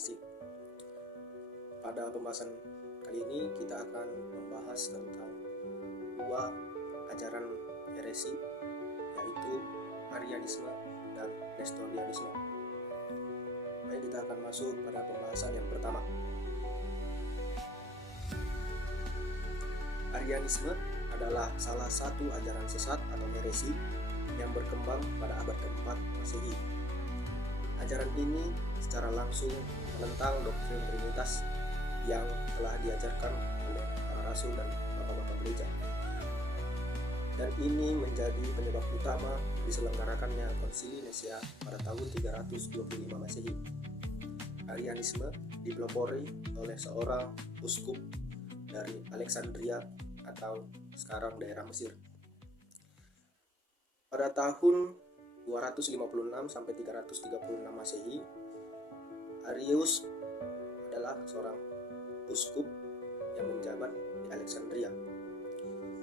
kasih. Pada pembahasan kali ini kita akan membahas tentang dua ajaran heresi, yaitu Arianisme dan Nestorianisme. Baik, kita akan masuk pada pembahasan yang pertama. Arianisme adalah salah satu ajaran sesat atau heresi yang berkembang pada abad ke-4 Masehi. Ajaran ini secara langsung menentang doktrin Trinitas yang telah diajarkan oleh para rasul dan bapak-bapak gereja. Dan ini menjadi penyebab utama diselenggarakannya Konsili Nisea pada tahun 325 Masehi. Arianisme dipelopori oleh seorang uskup dari Alexandria atau sekarang daerah Mesir. Pada tahun 256 sampai 336 Masehi, Arius adalah seorang uskup yang menjabat di Alexandria.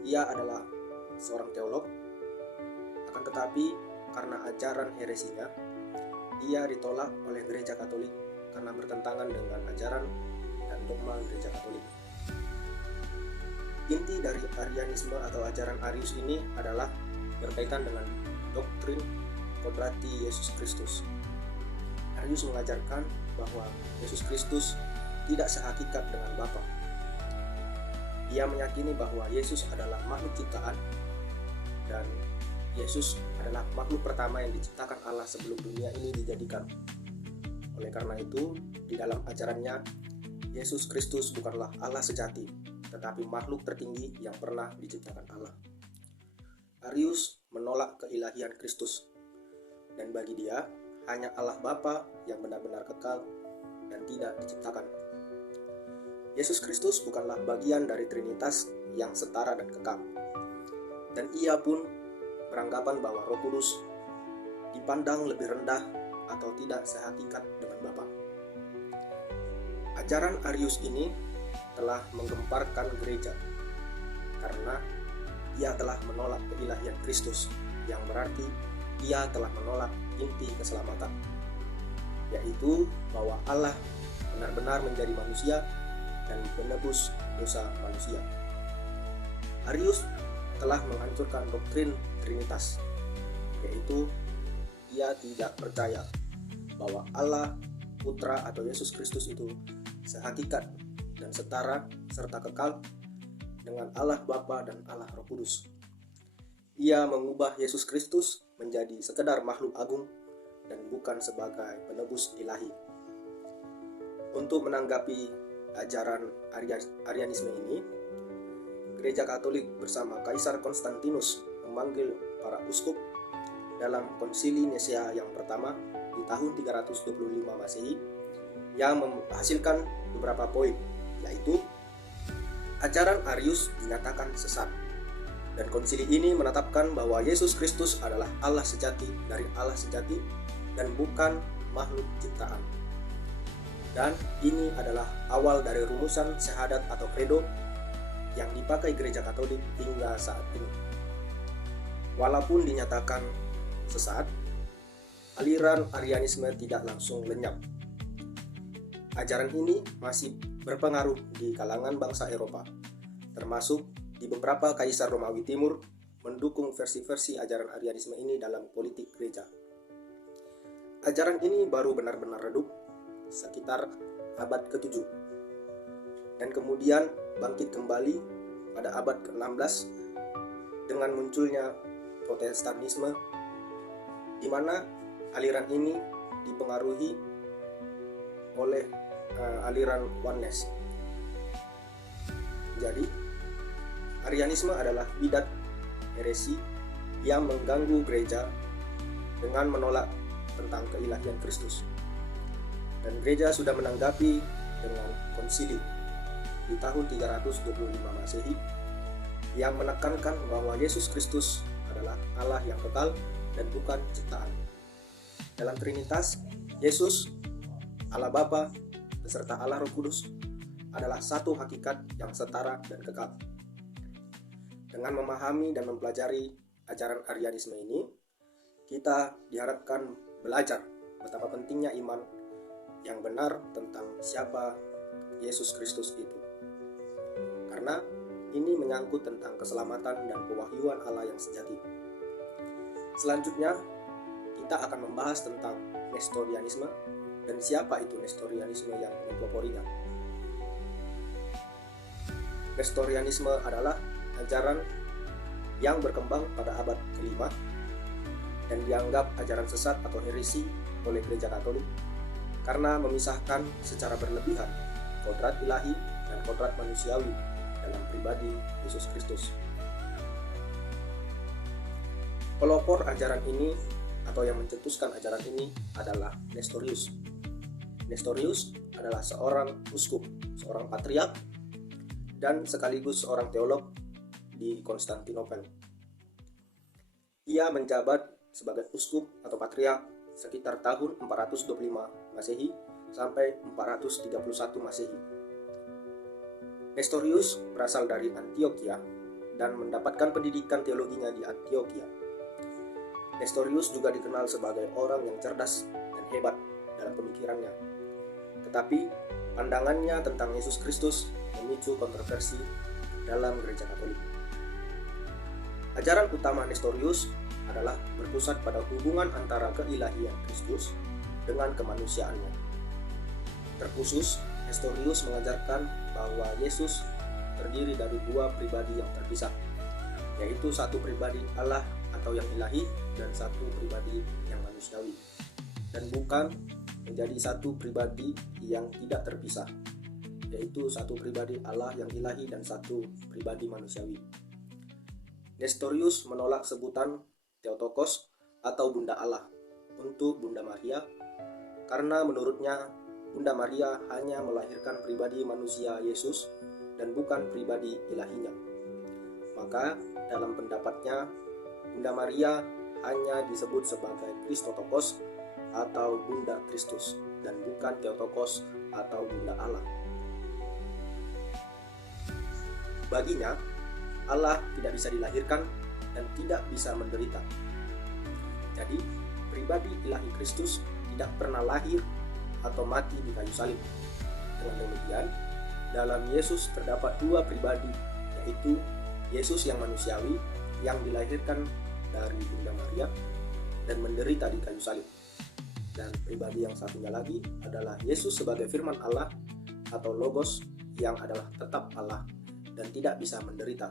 Ia adalah seorang teolog, akan tetapi karena ajaran heresinya, ia ditolak oleh gereja Katolik karena bertentangan dengan ajaran dan dogma gereja Katolik. Inti dari Arianisme atau ajaran Arius ini adalah berkaitan dengan doktrin kodrati Yesus Kristus. Arius mengajarkan bahwa Yesus Kristus tidak sehakikat dengan Bapa. Ia meyakini bahwa Yesus adalah makhluk ciptaan dan Yesus adalah makhluk pertama yang diciptakan Allah sebelum dunia ini dijadikan. Oleh karena itu, di dalam ajarannya, Yesus Kristus bukanlah Allah sejati, tetapi makhluk tertinggi yang pernah diciptakan Allah. Arius menolak keilahian Kristus, dan bagi dia hanya Allah Bapa yang benar-benar kekal dan tidak diciptakan. Yesus Kristus bukanlah bagian dari Trinitas yang setara dan kekal, dan ia pun beranggapan bahwa Roh Kudus dipandang lebih rendah atau tidak sehakikat dengan Bapa. Ajaran Arius ini telah menggemparkan gereja karena ia telah menolak keilahian Kristus, yang berarti ia telah menolak inti keselamatan, yaitu bahwa Allah benar-benar menjadi manusia dan menebus dosa manusia. Arius telah menghancurkan doktrin Trinitas, yaitu ia tidak percaya bahwa Allah, Putra atau Yesus Kristus itu sehakikat dan setara serta kekal dengan Allah Bapa dan Allah Roh Kudus. Ia mengubah Yesus Kristus menjadi sekedar makhluk agung dan bukan sebagai penebus ilahi. Untuk menanggapi ajaran Arianisme ini, Gereja Katolik bersama Kaisar Konstantinus memanggil para uskup dalam Konsili Nisea yang pertama di tahun 325 Masehi yang menghasilkan beberapa poin, yaitu ajaran Arius dinyatakan sesat, dan konsili ini menetapkan bahwa Yesus Kristus adalah Allah sejati dari Allah sejati dan bukan makhluk ciptaan. Dan ini adalah awal dari rumusan syahadat atau credo yang dipakai gereja Katolik hingga saat ini. Walaupun dinyatakan sesat, aliran Arianisme tidak langsung lenyap. Ajaran ini masih berpengaruh di kalangan bangsa Eropa, termasuk di beberapa kaisar Romawi Timur mendukung versi-versi ajaran Arianisme ini dalam politik gereja. Ajaran ini baru benar-benar redup sekitar abad ke-7 dan kemudian bangkit kembali pada abad ke-16 dengan munculnya Protestanisme, di mana aliran ini dipengaruhi oleh aliran Oneness. Jadi, Arianisme adalah bidat heresi yang mengganggu gereja dengan menolak tentang keilahian Kristus. Dan gereja sudah menanggapi dengan konsili di tahun 325 Masehi yang menekankan bahwa Yesus Kristus adalah Allah yang kekal dan bukan ciptaan. Dalam Trinitas, Yesus, Allah Bapa, beserta Allah Roh Kudus adalah satu hakikat yang setara dan kekal. Dengan memahami dan mempelajari ajaran Arianisme ini, kita diharapkan belajar betapa pentingnya iman yang benar tentang siapa Yesus Kristus itu. Karena ini menyangkut tentang keselamatan dan pewahyuan Allah yang sejati. Selanjutnya, kita akan membahas tentang Nestorianisme dan siapa itu Nestorianisme yang mempeloporinya. Nestorianisme adalah ajaran yang berkembang pada abad ke-5 dan dianggap ajaran sesat atau heresi oleh Gereja Katolik karena memisahkan secara berlebihan kodrat ilahi dan kodrat manusiawi dalam pribadi Yesus Kristus. Pelopor ajaran ini atau yang mencetuskan ajaran ini adalah Nestorius. Nestorius adalah seorang uskup, seorang patriark, dan sekaligus seorang teolog di Konstantinopel. Ia menjabat sebagai uskup atau patriark sekitar tahun 425 Masehi sampai 431 Masehi. Nestorius berasal dari Antioquia dan mendapatkan pendidikan teologinya di Antioquia. Nestorius juga dikenal sebagai orang yang cerdas dan hebat dalam pemikirannya. Tetapi pandangannya tentang Yesus Kristus memicu kontroversi dalam Gereja Katolik. Ajaran utama Nestorius adalah berpusat pada hubungan antara keilahian Kristus dengan kemanusiaannya. Terkhusus, Nestorius mengajarkan bahwa Yesus terdiri dari dua pribadi yang terpisah, yaitu satu pribadi Allah atau yang ilahi dan satu pribadi yang manusiawi, dan bukan menjadi satu pribadi yang tidak terpisah, yaitu satu pribadi Allah yang ilahi dan satu pribadi manusiawi. Nestorius menolak sebutan Theotokos atau Bunda Allah untuk Bunda Maria karena menurutnya Bunda Maria hanya melahirkan pribadi manusia Yesus dan bukan pribadi ilahinya. Maka dalam pendapatnya Bunda Maria hanya disebut sebagai Christotokos atau Bunda Kristus dan bukan Theotokos atau Bunda Allah. Baginya, Allah tidak bisa dilahirkan dan tidak bisa menderita. Jadi, pribadi ilahi Kristus tidak pernah lahir atau mati di kayu salib. Dengan demikian, dalam Yesus terdapat dua pribadi, yaitu Yesus yang manusiawi yang dilahirkan dari Bunda Maria dan menderita di kayu salib. Dan pribadi yang satunya lagi adalah Yesus sebagai firman Allah atau Logos yang adalah tetap Allah dan tidak bisa menderita.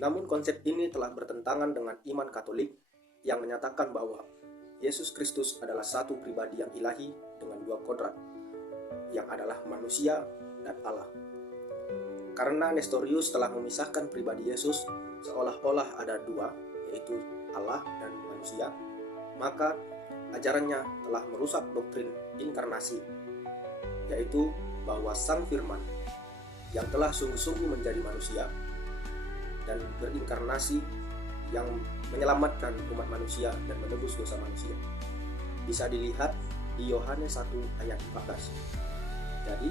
Namun konsep ini telah bertentangan dengan iman Katolik yang menyatakan bahwa Yesus Kristus adalah satu pribadi yang ilahi dengan dua kodrat, yang adalah manusia dan Allah. Karena Nestorius telah memisahkan pribadi Yesus seolah-olah ada dua, yaitu Allah dan manusia, maka ajarannya telah merusak doktrin inkarnasi, yaitu bahwa Sang Firman yang telah sungguh-sungguh menjadi manusia dan berinkarnasi yang menyelamatkan umat manusia dan menebus dosa manusia. Bisa dilihat di Yohanes 1 ayat 14. Jadi,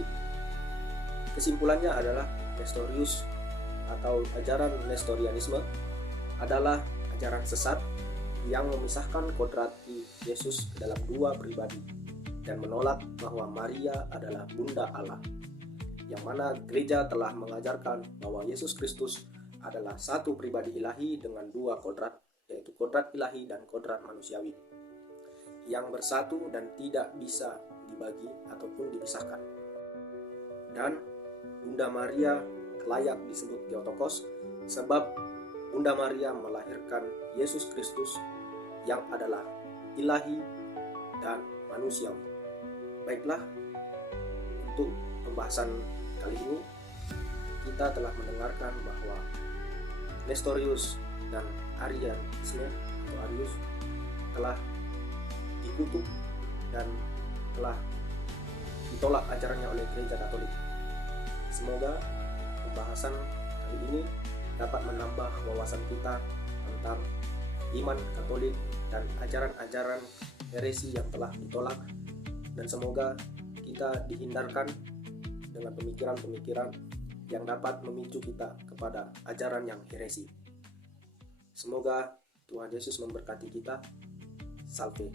kesimpulannya adalah Nestorius atau ajaran Nestorianisme adalah ajaran sesat yang memisahkan kodrat Yesus ke dalam dua pribadi dan menolak bahwa Maria adalah Bunda Allah, yang mana gereja telah mengajarkan bahwa Yesus Kristus adalah satu pribadi ilahi dengan dua kodrat, yaitu kodrat ilahi dan kodrat manusiawi, yang bersatu dan tidak bisa dibagi ataupun dipisahkan. Dan Bunda Maria layak disebut Theotokos sebab Bunda Maria melahirkan Yesus Kristus yang adalah ilahi dan manusiawi. Baiklah, untuk pembahasan kali ini kita telah mendengarkan bahwa Nestorius dan Arianisme atau Arius telah dikutuk dan telah ditolak ajarannya oleh Gereja Katolik. Semoga pembahasan kali ini dapat menambah wawasan kita tentang iman Katolik dan ajaran-ajaran heresi yang telah ditolak, dan semoga kita dihindarkan dengan pemikiran-pemikiran yang dapat memicu kita kepada ajaran yang heresi. Semoga Tuhan Yesus memberkati kita. Salve.